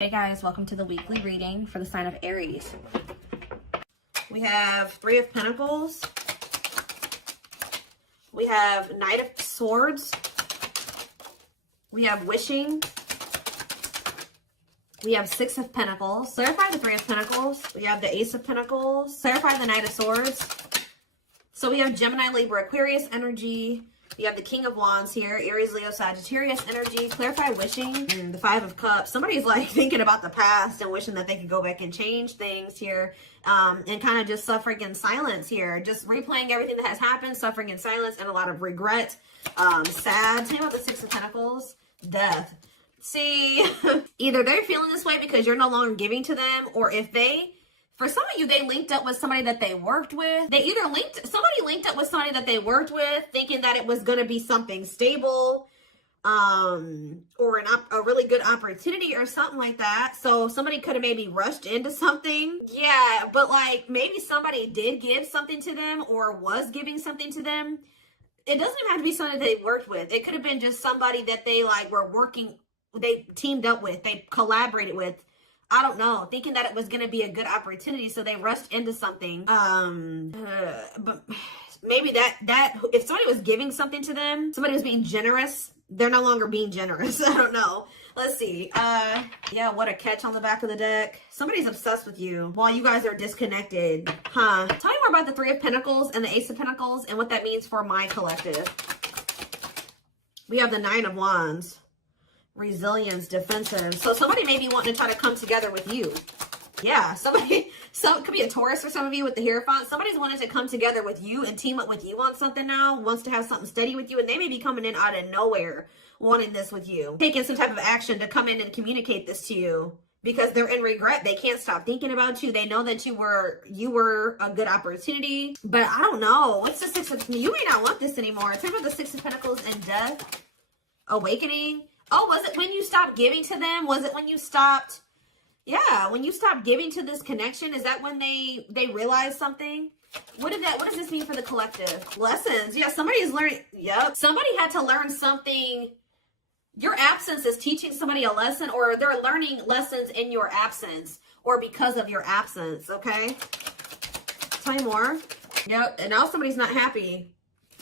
Hey guys, welcome to the weekly reading for the sign of Aries. We have Three of Pentacles. We have Knight of Swords. We have Wishing. We have Six of Pentacles. Clarify the Three of Pentacles. We have the Ace of Pentacles. Clarify the Knight of Swords. So we have Gemini, Libra, Aquarius energy. You have the King of Wands here, Aries, Leo, Sagittarius energy. Clarify Wishing. And the Five of Cups. Somebody's like thinking about the past and wishing that they could go back and change things here. And kind of just suffering in silence here. Just replaying everything that has happened, suffering in silence, and a lot of regret. Sad. Tell me about the Six of Pentacles. Death. See, either they're feeling this way because you're no longer giving to them, or if they... For some of you, they linked up with somebody that they worked with. Somebody linked up with somebody that they worked with, thinking that it was going to be something stable, or a really good opportunity or something like that. So somebody could have maybe rushed into something. Yeah, but like maybe somebody did give something to them or was giving something to them. It doesn't have to be somebody they worked with. It could have been just somebody that they they teamed up with, they collaborated with. I don't know, thinking that it was going to be a good opportunity, so they rushed into something. But maybe that if somebody was giving something to them, somebody was being generous, they're no longer being generous. I don't know. Let's see. Yeah, what a catch on the back of the deck. Somebody's obsessed with you while you guys are disconnected. Huh. Tell me more about the Three of Pentacles and the Ace of Pentacles and what that means for my collective. We have the Nine of Wands. Resilience, defensive. So somebody may be wanting to try to come together with you. Yeah, it could be a Taurus for some of you with the Hierophant. Somebody's wanting to come together with you and team up with you on something now, wants to have something steady with you, and they may be coming in out of nowhere wanting this with you, taking some type of action to come in and communicate this to you because they're in regret. They can't stop thinking about you. They know that you were a good opportunity, but I don't know. What's the Six of... You may not want this anymore. Talk about the Six of Pentacles and Death. Awakening. Oh, was it when you stopped giving to them? Was it when you stopped? Yeah, when you stopped giving to this connection, is that when they realized something? What does this mean for the collective? Lessons. Yeah, somebody is learning. Yep. Somebody had to learn something. Your absence is teaching somebody a lesson, or they're learning lessons in your absence or because of your absence, okay? Tell me more. Yep, and now somebody's not happy.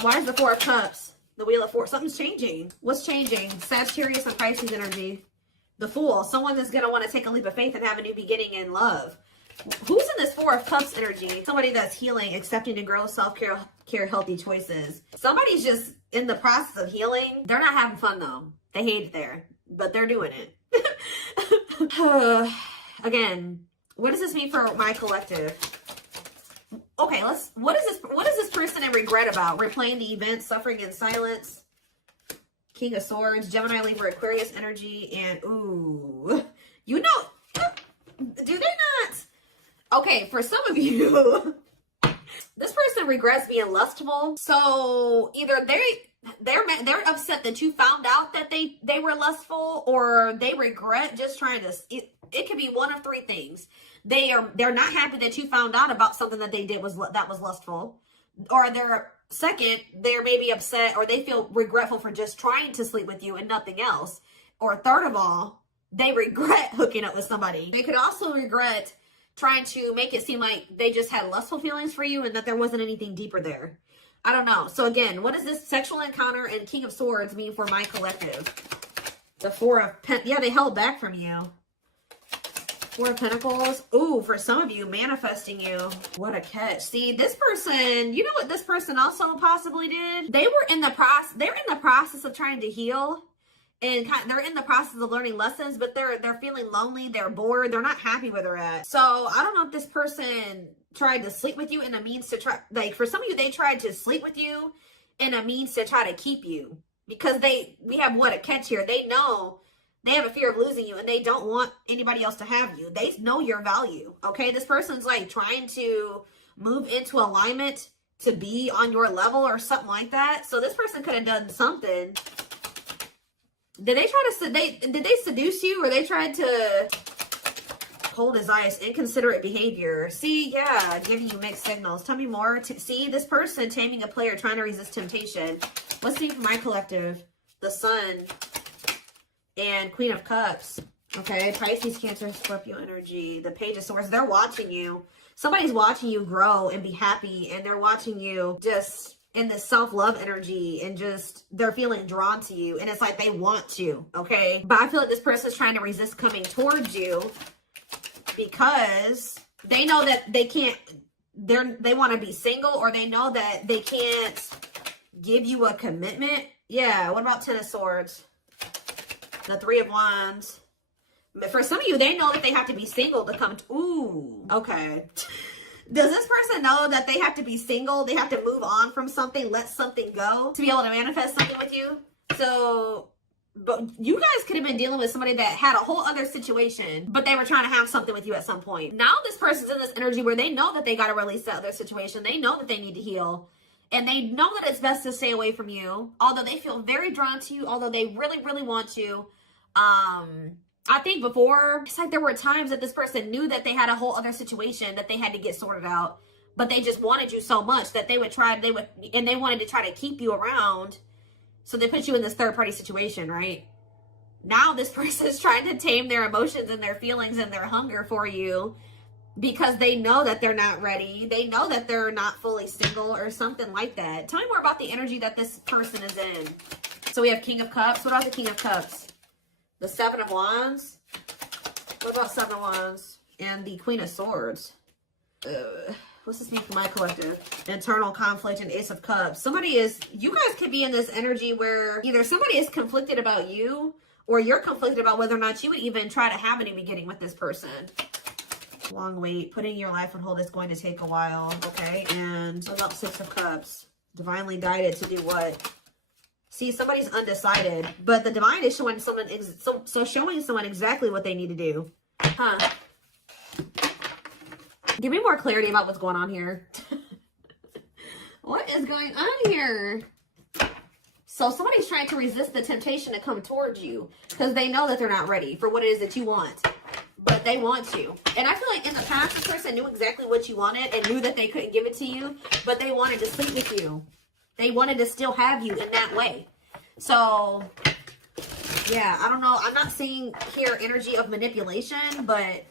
Why is the Four of Cups? The Wheel of Fortune. Something's changing. What's changing? Sagittarius and Pisces energy. The Fool. Someone that's going to want to take a leap of faith and have a new beginning in love. Who's in this Four of Cups energy? Somebody that's healing, accepting to grow, self-care, healthy choices. Somebody's just in the process of healing. They're not having fun, though. They hate it there, but they're doing it. Again, what does this mean for my collective? Okay, what is this person in regret about? Replaying the event, suffering in silence. King of Swords, Gemini, Libra, Aquarius energy, and ooh. You know, do they not? Okay, for some of you, this person regrets being lustful. So either they're upset that you found out that they were lustful, or they regret just trying to... It could be one of three things. They're not happy that you found out about something that they did that was lustful, or they're maybe upset, or they feel regretful for just trying to sleep with you and nothing else, or third of all, they regret hooking up with somebody. They could also regret trying to make it seem like they just had lustful feelings for you and that there wasn't anything deeper there. I don't know. So again, what does this sexual encounter and King of Swords mean for my collective? The Four of yeah, they held back from you. Four of Pentacles. Ooh, for some of you, manifesting you. What a catch. See, this person, you know what this person also possibly did? They're in the process of trying to heal, and they're in the process of learning lessons, but they're feeling lonely, they're bored, they're not happy where they're at. So I don't know if this person tried to sleep with you in a means to try, like for some of you, they tried to sleep with you in a means to try to keep you, because we have what a catch here. They know they have a fear of losing you, and they don't want anybody else to have you. They know your value, okay? This person's like trying to move into alignment to be on your level or something like that. So this person could have done something. Did they seduce you, or they tried to hold his eyes? Inconsiderate behavior. See, yeah, giving you mixed signals. Tell me more. See, this person taming a player, trying to resist temptation. What's the name for my collective? The Sun and Queen of Cups. Okay, Pisces, Cancer, Scorpio energy. The Page of Swords, they're watching you. Somebody's watching you grow and be happy, and they're watching you just in this self-love energy, and just they're feeling drawn to you, and it's like they want you, okay? But I feel like this person's trying to resist coming towards you because they know that they can't, they want to be single, or they know that they can't give you a commitment. Yeah, what about Ten of Swords? The Three of Wands. But for some of you, they know that they have to be single to come to, ooh, okay. Does this person know that they have to be single? They have to move on from something, let something go to be able to manifest something with you? So, but you guys could have been dealing with somebody that had a whole other situation, but they were trying to have something with you at some point. Now this person's in this energy where they know that they got to release that other situation. They know that they need to heal. And they know that it's best to stay away from you. Although they feel very drawn to you. Although they really, really want you. I think before, it's like there were times that this person knew that they had a whole other situation that they had to get sorted out, but they just wanted you so much that they wanted to try to keep you around. So they put you in this third party situation, right? Now this person is trying to tame their emotions and their feelings and their hunger for you because they know that they're not ready. They know that they're not fully single or something like that. Tell me more about the energy that this person is in. So we have King of Cups. What about the King of Cups? The Seven of Wands. What about Seven of Wands? And the Queen of Swords. What's this mean for my collective? Internal conflict and Ace of Cups. You guys could be in this energy where either somebody is conflicted about you, or you're conflicted about whether or not you would even try to have any beginning with this person. Long wait. Putting your life on hold is going to take a while. Okay. And what about Six of Cups? Divinely guided to do what? See, somebody's undecided, but the divine is showing someone, showing someone exactly what they need to do. Huh. Give me more clarity about what's going on here. What is going on here? So somebody's trying to resist the temptation to come towards you because they know that they're not ready for what it is that you want, but they want you. And I feel like in the past, this person knew exactly what you wanted and knew that they couldn't give it to you, but they wanted to sleep with you. They wanted to still have you in that way. So, yeah, I don't know. I'm not seeing here energy of manipulation, but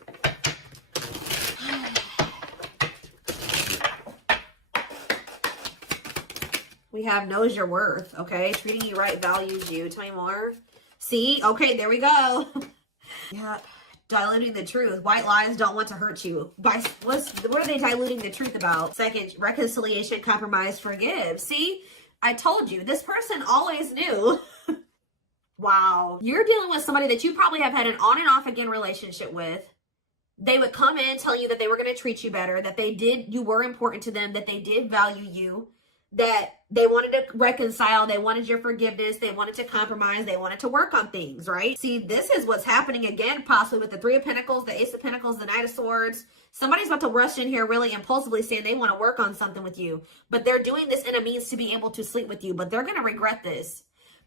we have knows your worth, okay? Treating you right, values you. Tell me more. See? Okay, there we go. Yeah. Diluting the truth. White lies don't want to hurt you. What are they diluting the truth about? Second, reconciliation, compromise, forgive. See? I told you. This person always knew. Wow. You're dealing with somebody that you probably have had an on and off again relationship with. They would come in telling you that they were going to treat you better, that you were important to them, that they did value you, that they wanted to reconcile, they wanted your forgiveness, they wanted to compromise, they wanted to work on things, right? See, this is what's happening again, possibly with the Three of Pentacles, the Ace of Pentacles, the Knight of Swords. Somebody's about to rush in here really impulsively saying they want to work on something with you, but they're doing this in a means to be able to sleep with you, but they're going to regret this.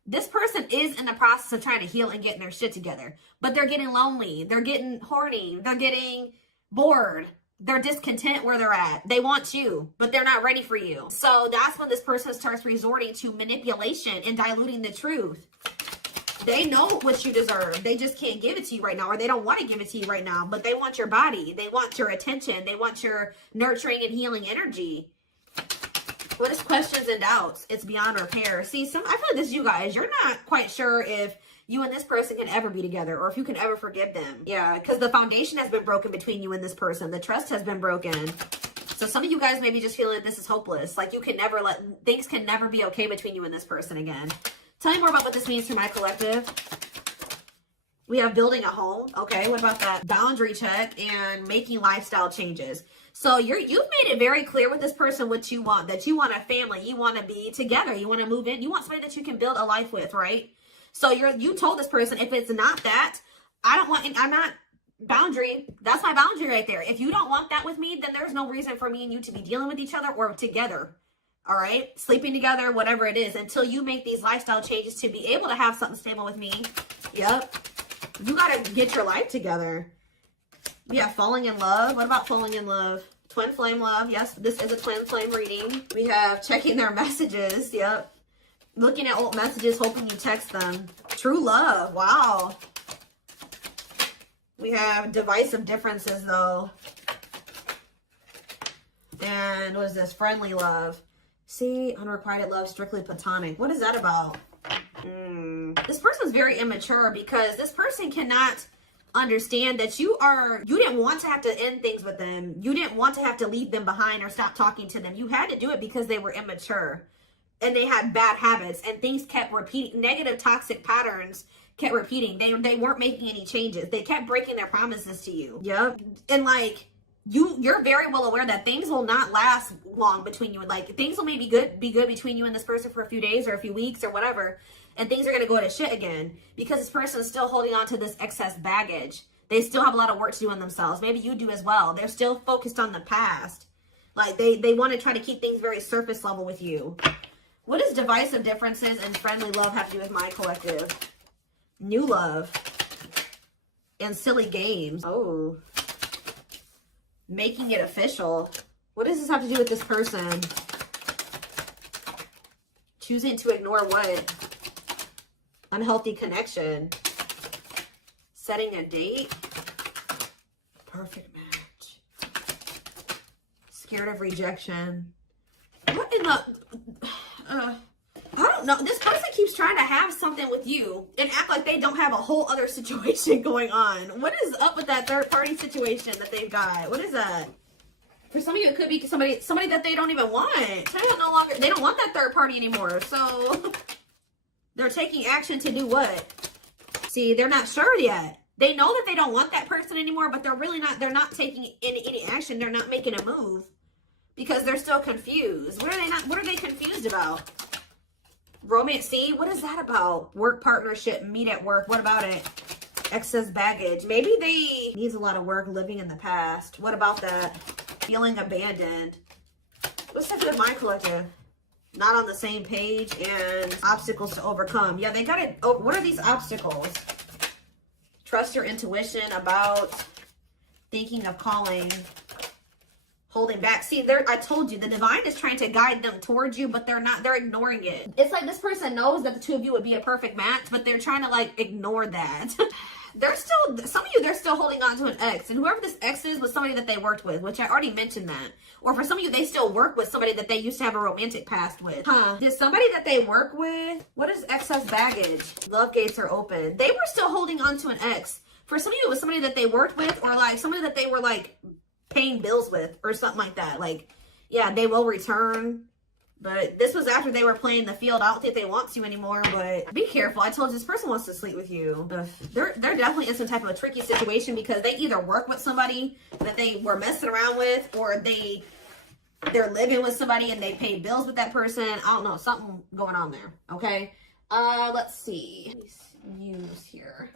This person is in the process of trying to heal and getting their shit together, but they're getting lonely, they're getting horny, they're getting bored. They're discontent where they're at. They want you, but they're not ready for you. So that's when this person starts resorting to manipulation and diluting the truth. They know what you deserve. They just can't give it to you right now, or they don't want to give it to you right now, but they want your body. They want your attention. They want your nurturing and healing energy. What is questions and doubts? It's beyond repair. See, I feel like this is you guys. You're not quite sure if you and this person can ever be together, or if you can ever forgive them. Yeah, because the foundation has been broken between you and this person. The trust has been broken. So some of you guys maybe just feel like this is hopeless. Like you can never things can never be okay between you and this person again. Tell me more about what this means for my collective. We have building a home. Okay, what about that? Boundary check and making lifestyle changes. So you've made it very clear with this person what you want. That you want a family. You want to be together. You want to move in. You want somebody that you can build a life with, right? So you told this person, if it's not that, I'm not boundary. That's my boundary right there. If you don't want that with me, then there's no reason for me and you to be dealing with each other or together. All right. Sleeping together, whatever it is, until you make these lifestyle changes to be able to have something stable with me. Yep. You got to get your life together. Yeah. Falling in love. What about falling in love? Twin flame love. Yes. This is a twin flame reading. We have checking their messages. Yep. Looking at old messages, hoping you text them. True love. Wow. We have divisive differences, though. And what is this? Friendly love. See, unrequited love, strictly platonic. What is that about? This person's very immature because this person cannot understand that you didn't want to have to end things with them. You didn't want to have to leave them behind or stop talking to them. You had to do it because they were immature and they had bad habits and things kept repeating. Negative, toxic patterns kept repeating. They weren't making any changes. They kept breaking their promises to you. Yep. And like, you're very well aware that things will not last long between you. Like, things will maybe be good between you and this person for a few days or a few weeks or whatever. And things are going to go to shit again because this person is still holding on to this excess baggage. They still have a lot of work to do on themselves. Maybe you do as well. They're still focused on the past. Like, they want to try to keep things very surface level with you. What does divisive differences and friendly love have to do with my collective? New love and silly games. Oh. Making it official. What does this have to do with this person? Choosing to ignore what? Unhealthy connection. Setting a date. Perfect match. Scared of rejection. What in the... I don't know. This person keeps trying to have something with you and act like they don't have a whole other situation going on. What is up with that third party situation that they've got? What is that? For some of you, it could be somebody that they don't even want. They don't want that third party anymore. So they're taking action to do what? See, they're not sure yet. They know that they don't want that person anymore, but they're not taking any action. They're not making a move because they're still confused. What are they confused about? Romance, see, what is that about? Work partnership, meet at work. What about it? Excess baggage. Maybe they needs a lot of work living in the past. What about that? Feeling abandoned. What's that with my collective? Not on the same page and obstacles to overcome. Yeah, they got it. Oh, what are these obstacles? Trust your intuition about thinking of calling. Holding back. See, I told you, the divine is trying to guide them towards you, but they're ignoring it. It's like this person knows that the two of you would be a perfect match, but they're trying to like ignore that. Some of you, they're still holding on to an ex, and whoever this ex is was somebody that they worked with, which I already mentioned that. Or for some of you, they still work with somebody that they used to have a romantic past with. Did somebody that they work with, what is excess baggage? Love gates are open. They were still holding on to an ex. For some of you, it was somebody that they worked with, or like somebody that they were like paying bills with or something like that. Like, yeah, they will return, but this was after they were playing the field. I don't think they want to anymore, but be careful. I told you, this person wants to sleep with you. They're definitely in some type of a tricky situation because they either work with somebody that they were messing around with, or they're living with somebody and they pay bills with that person. I don't know, something going on there. Okay, let's see. Use here.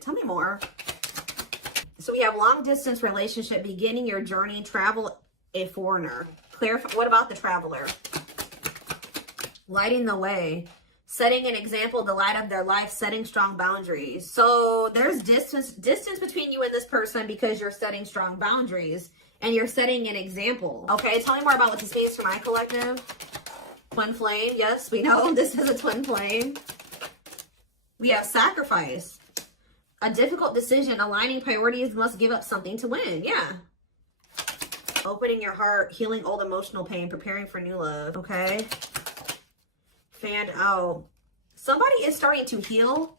Tell me more. So we have long distance relationship, beginning your journey, travel, a foreigner. Clarify. What about the traveler? Lighting the way, setting an example, the light of their life, setting strong boundaries. So there's distance between you and this person because you're setting strong boundaries and you're setting an example. Okay, tell me more about what this means for my collective. Twin flame. Yes, we know this is a twin flame. We have sacrifice. A difficult decision, aligning priorities, must give up something to win. Yeah. Opening your heart, healing old emotional pain, preparing for new love. Okay. Fanned out. Somebody is starting to heal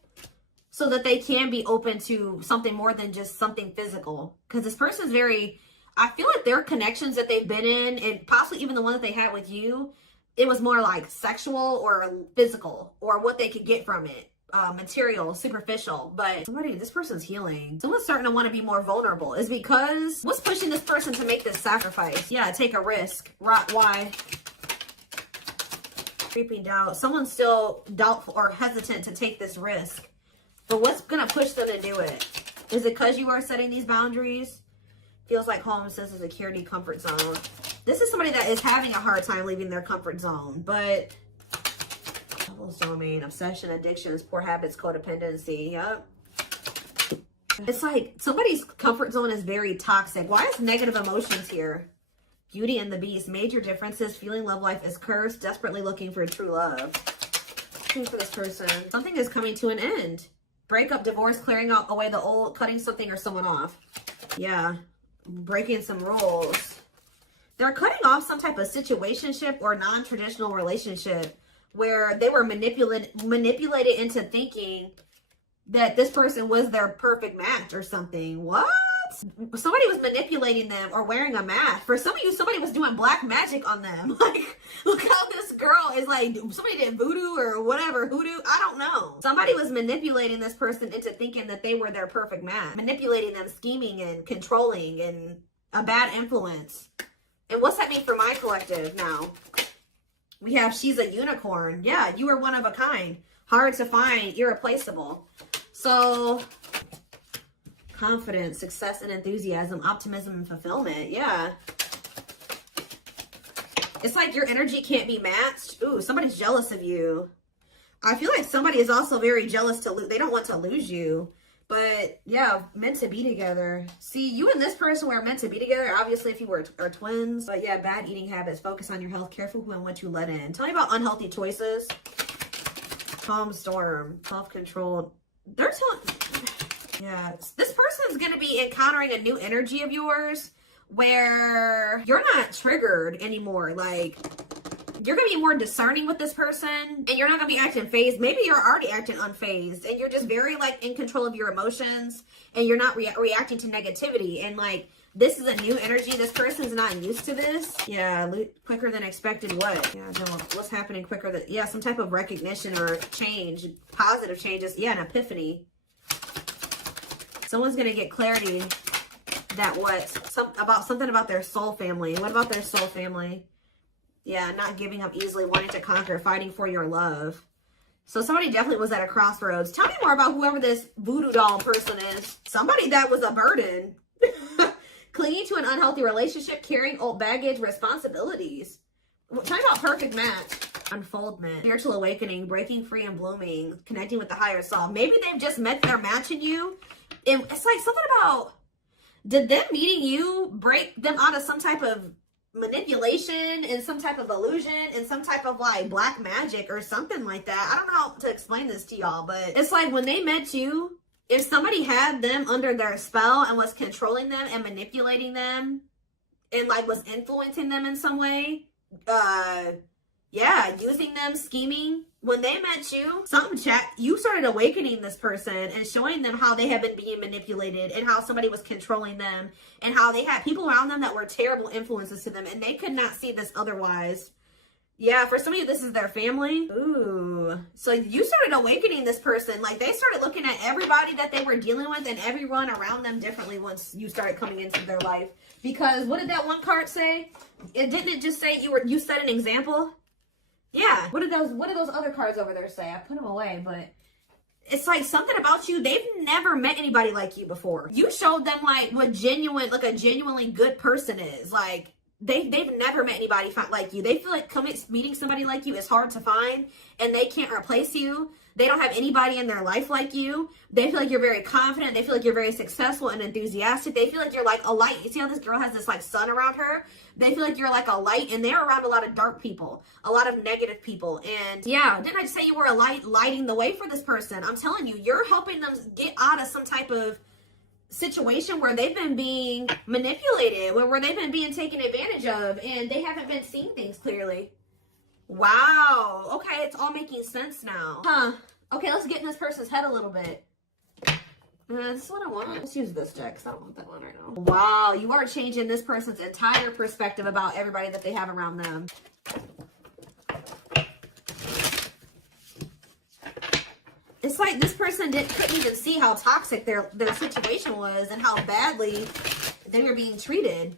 so that they can be open to something more than just something physical. Because this person's I feel like their connections that they've been in, and possibly even the one that they had with you, it was more like sexual or physical, or what they could get from it. Material, superficial, but this person's healing. Someone's starting to want to be more vulnerable. Is because what's pushing this person to make this sacrifice? Yeah, take a risk. Why? Creeping doubt. Someone's still doubtful or hesitant to take this risk. But what's gonna push them to do it? Is it because you are setting these boundaries? Feels like home, sense of security, comfort zone. This is somebody that is having a hard time leaving their comfort zone, but False domain, obsession, addictions, poor habits, codependency. Yep. It's like somebody's comfort zone is very toxic. Why is negative emotions here? Beauty and the Beast, major differences, feeling love life is cursed, desperately looking for true love. Looking for this person. Something is coming to an end. Breakup, divorce, clearing out away the old, cutting something or someone off. Yeah. Breaking some rules. They're cutting off some type of situationship or non-traditional relationship where they were manipulated into thinking that this person was their perfect match or something. What? Somebody was manipulating them or wearing a mask. For some of you, somebody was doing black magic on them. Like, look how this girl is like, somebody did voodoo or whatever, hoodoo. I don't know. Somebody was manipulating this person into thinking that they were their perfect match. Manipulating them, scheming and controlling and a bad influence. And what's that mean for my collective now? We have she's a unicorn. Yeah, you are one of a kind. Hard to find, irreplaceable. So, confidence, success and enthusiasm, optimism and fulfillment. Yeah. It's like your energy can't be matched. Ooh, somebody's jealous of you. I feel like somebody is also very jealous to lose. They don't want to lose you. But yeah, meant to be together. See, you and this person were meant to be together. Obviously, if you are twins. But yeah, bad eating habits. Focus on your health. Careful who and what you let in. Tell me about unhealthy choices. Calm storm. Self-controlled. They're telling... Yeah, this person is going to be encountering a new energy of yours where you're not triggered anymore. Like, you're going to be more discerning with this person and you're not going to be acting phased. Maybe you're already acting unfazed and you're just very like in control of your emotions and you're not reacting to negativity. And like, this is a new energy. This person's not used to this. Yeah, quicker than expected. What? Yeah, no, what's happening quicker than, yeah, some type of recognition or change, positive changes. Yeah, an epiphany. Someone's going to get clarity that something about their soul family. What about their soul family? Yeah, not giving up easily, wanting to conquer, fighting for your love. So somebody definitely was at a crossroads. Tell me more about whoever this voodoo doll person is. Somebody that was a burden. Clinging to an unhealthy relationship, carrying old baggage, responsibilities. Tell me about perfect match. Unfoldment, spiritual awakening, breaking free and blooming, connecting with the higher self. Maybe they've just met their match in you. And it's like something about, did them meeting you break them out of some type of manipulation and some type of illusion and some type of like black magic or something like that? I don't know how to explain this to y'all, but it's like when they met you, if somebody had them under their spell and was controlling them and manipulating them and like was influencing them in some way, yeah, using them, scheming. When they met you, you started awakening this person and showing them how they have been being manipulated and how somebody was controlling them and how they had people around them that were terrible influences to them and they could not see this otherwise. Yeah, for some of you, this is their family. Ooh. So you started awakening this person. Like they started looking at everybody that they were dealing with and everyone around them differently once you started coming into their life. Because what did that one card say? Didn't it just say you set an example? Yeah. What did those other cards over there say? I put them away, but it's like something about you. They've never met anybody like you before. You showed them like what a genuinely good person is. Like they've never met anybody like you. They feel like meeting somebody like you is hard to find and they can't replace you. They don't have anybody in their life like you. They feel like you're very confident. They feel like you're very successful and enthusiastic. They feel like you're like a light. You see how this girl has this like sun around her? They feel like you're like a light and they're around a lot of dark people, a lot of negative people. And yeah, didn't I just say you were a light lighting the way for this person? I'm telling you, you're helping them get out of some type of situation where they've been being manipulated, where they've been being taken advantage of and they haven't been seeing things clearly. Wow. Okay, it's all making sense now. Huh. Okay, let's get in this person's head a little bit. This is what I want. Let's use this deck because I don't want that one right now. Wow, you are changing this person's entire perspective about everybody that they have around them. It's like this person couldn't even see how toxic their situation was and how badly they were being treated.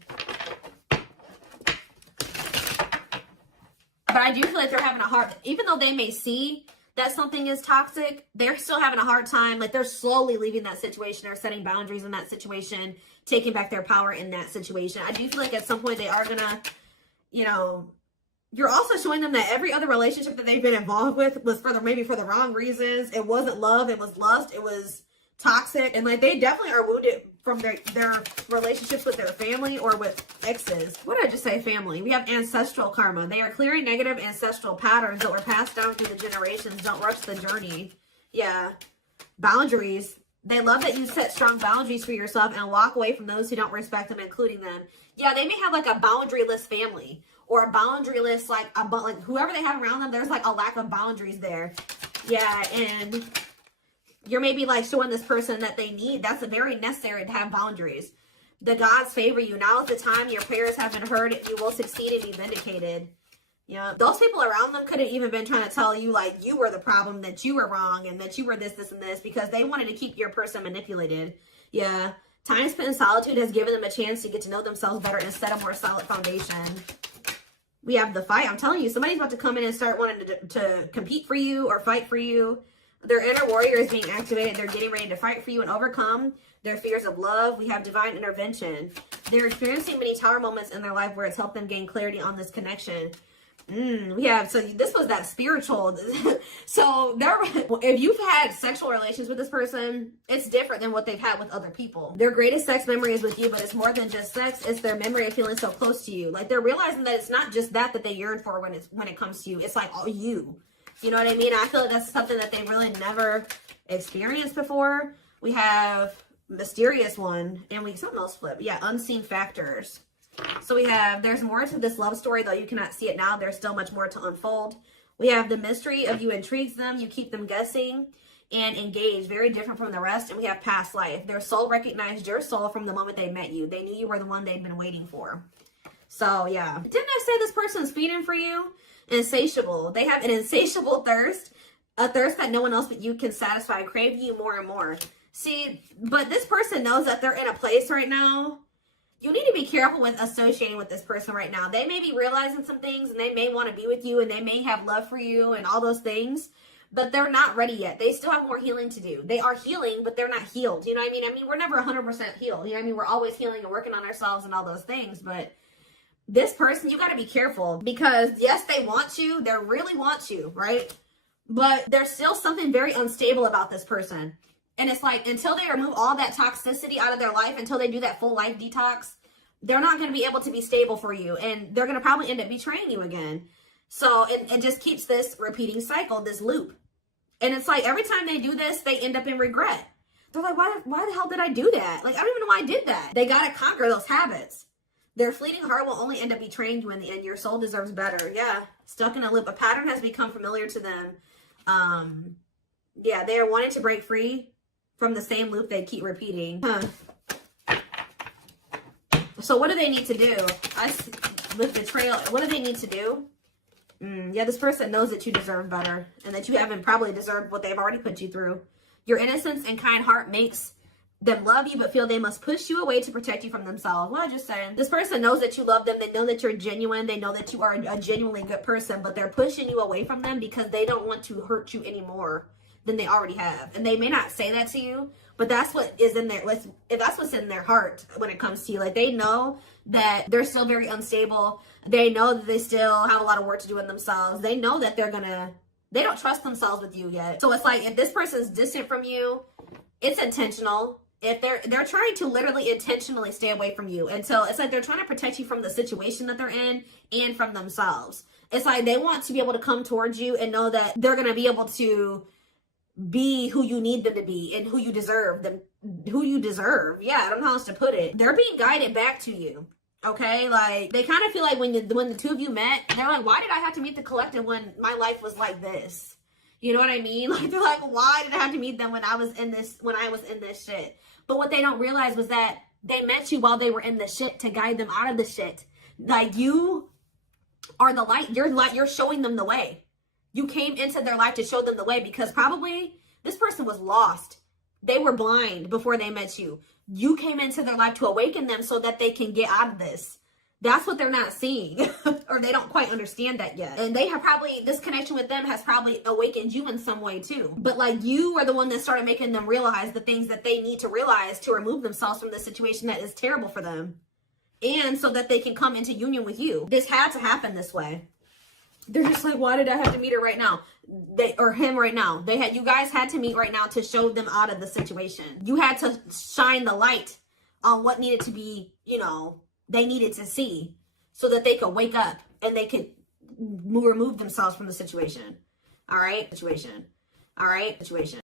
But I do feel like they're having a hard, even though they may see that something is toxic, they're still having a hard time. Like they're slowly leaving that situation or setting boundaries in that situation, taking back their power in that situation. I do feel like at some point they are gonna, You're also showing them that every other relationship that they've been involved with was maybe for the wrong reasons. It wasn't love, it was lust, it was toxic. And like, they definitely are wounded from their relationships with their family or with exes. What did I just say? Family. We have ancestral karma. They are clearing negative ancestral patterns that were passed down through the generations. Don't rush the journey. Yeah. Boundaries. They love that you set strong boundaries for yourself and walk away from those who don't respect them, including them. Yeah, they may have like a boundaryless family or a boundaryless, like whoever they have around them, there's like a lack of boundaries there. Yeah, and you're maybe like showing this person that they need. That's very necessary to have boundaries. The gods favor you. Now is the time your prayers have been heard. You will succeed and be vindicated. Yeah, those people around them could have even been trying to tell you like you were the problem, that you were wrong, and that you were this, and this, because they wanted to keep your person manipulated. Yeah, time spent in solitude has given them a chance to get to know themselves better and set a more solid foundation. We have the fight. I'm telling you, somebody's about to come in and start wanting to compete for you or fight for you. Their inner warrior is being activated. They're getting ready to fight for you and overcome their fears of love. We have divine intervention. They're experiencing many tower moments in their life where it's helped them gain clarity on this connection. We have, so this was that spiritual. So if you've had sexual relations with this person, it's different than what they've had with other people. Their greatest sex memory is with you, but it's more than just sex. It's their memory of feeling so close to you. Like, they're realizing that it's not just that they yearn for when it comes to you. It's like all you. You know what I mean? I feel like that's something that they really never experienced before. We have mysterious one, and something else flip. Yeah, unseen factors. So we have, there's more to this love story, though you cannot see it now. There's still much more to unfold. We have the mystery of you intrigues them. You keep them guessing and engaged. Very different from the rest. And we have past life. Their soul recognized your soul from the moment they met you. They knew you were the one they'd been waiting for. So, yeah. Didn't I say this person's feeding for you? Insatiable. They have an insatiable thirst. A thirst that no one else but you can satisfy. Craving you more and more. See, but this person knows that they're in a place right now. You need to be careful with associating with this person right now. They may be realizing some things, and they may want to be with you, and they may have love for you and all those things, but they're not ready yet. They still have more healing to do. They are healing, but they're not healed. You know what I mean? I mean, we're never 100% healed. You know what I mean? We're always healing and working on ourselves and all those things, but this person, you got to be careful, because yes, they want you. They really want you, right? But there's still something very unstable about this person. And it's like, until they remove all that toxicity out of their life, until they do that full life detox, they're not going to be able to be stable for you. And they're going to probably end up betraying you again. So it just keeps this repeating cycle, this loop. And it's like, every time they do this, they end up in regret. They're like, why the hell did I do that? Like, I don't even know why I did that. They got to conquer those habits. Their fleeting heart will only end up betraying you in the end. Your soul deserves better. Yeah. Stuck in a loop. A pattern has become familiar to them. Yeah, they are wanting to break free from the same loop they keep repeating. So what do they need to do? With betrayal, what do they need to do? Yeah, this person knows that you deserve better, and that you haven't probably deserved what they've already put you through. Your innocence and kind heart makes them love you, but feel they must push you away to protect you from themselves. What I just said. This person knows that you love them. They know that you're genuine. They know that you are a genuinely good person, but they're pushing you away from them because they don't want to hurt you anymore than they already have. And they may not say that to you, but that's what is in there. That's what's in their heart when it comes to you. Like, they know that they're still very unstable. They know that they still have a lot of work to do in themselves. They know that they don't trust themselves with you yet. So it's like, if this person's distant from you, it's intentional. If they're trying to literally intentionally stay away from you until it's like they're trying to protect you from the situation that they're in and from themselves. It's like they want to be able to come towards you and know that they're going to be able to be who you need them to be and who you deserve. Yeah, I don't know how else to put it. They're being guided back to you. Okay, like, they kind of feel like when the two of you met, they're like, why did I have to meet the collective when my life was like this? You know what I mean? Like, they're like, why did I have to meet them when I was in this shit? But what they don't realize was that they met you while they were in the shit to guide them out of the shit. Like, you are the light. You're showing them the way. You came into their life to show them the way, because probably this person was lost. They were blind before they met you. You came into their life to awaken them so that they can get out of this. That's what they're not seeing, or they don't quite understand that yet. And they have this connection with them has probably awakened you in some way too. But like, you are the one that started making them realize the things that they need to realize to remove themselves from the situation that is terrible for them. And so that they can come into union with you. This had to happen this way. They're just like, why did I have to meet her right now? Or him right now. You guys had to meet right now to show them out of the situation. You had to shine the light on what needed to be, they needed to see so that they could wake up and they could remove themselves from the situation. All right? Situation.